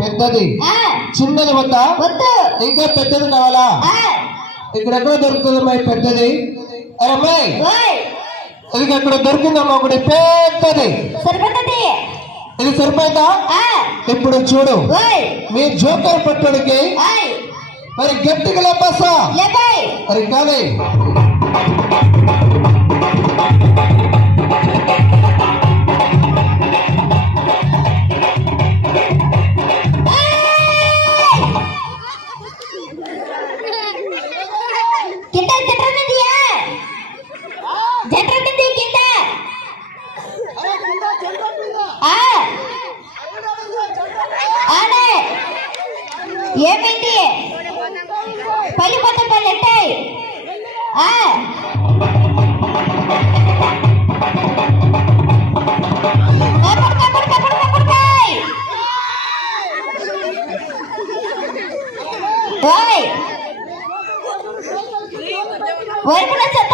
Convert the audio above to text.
పెద్దది చిన్నది వద్దా? ఇంకా పెద్దది కావాలా? ఇక్కడ ఎక్కడ దొరుకుతుందమ్మా ఈ పెద్దది? అరే అమ్మాయి, ఇది అక్కడ దొరికిందమ్మా ఒకటి పెద్దది. ఇది సరిపోయిందా? ఇప్పుడు చూడు, మీ జోకర్ పట్టుడికి మరి గట్టిగా లేపాసా మరి కానీ ఏమైంది? పల్లిపోతే పల్లెట్టాయి. వైపున చెత్త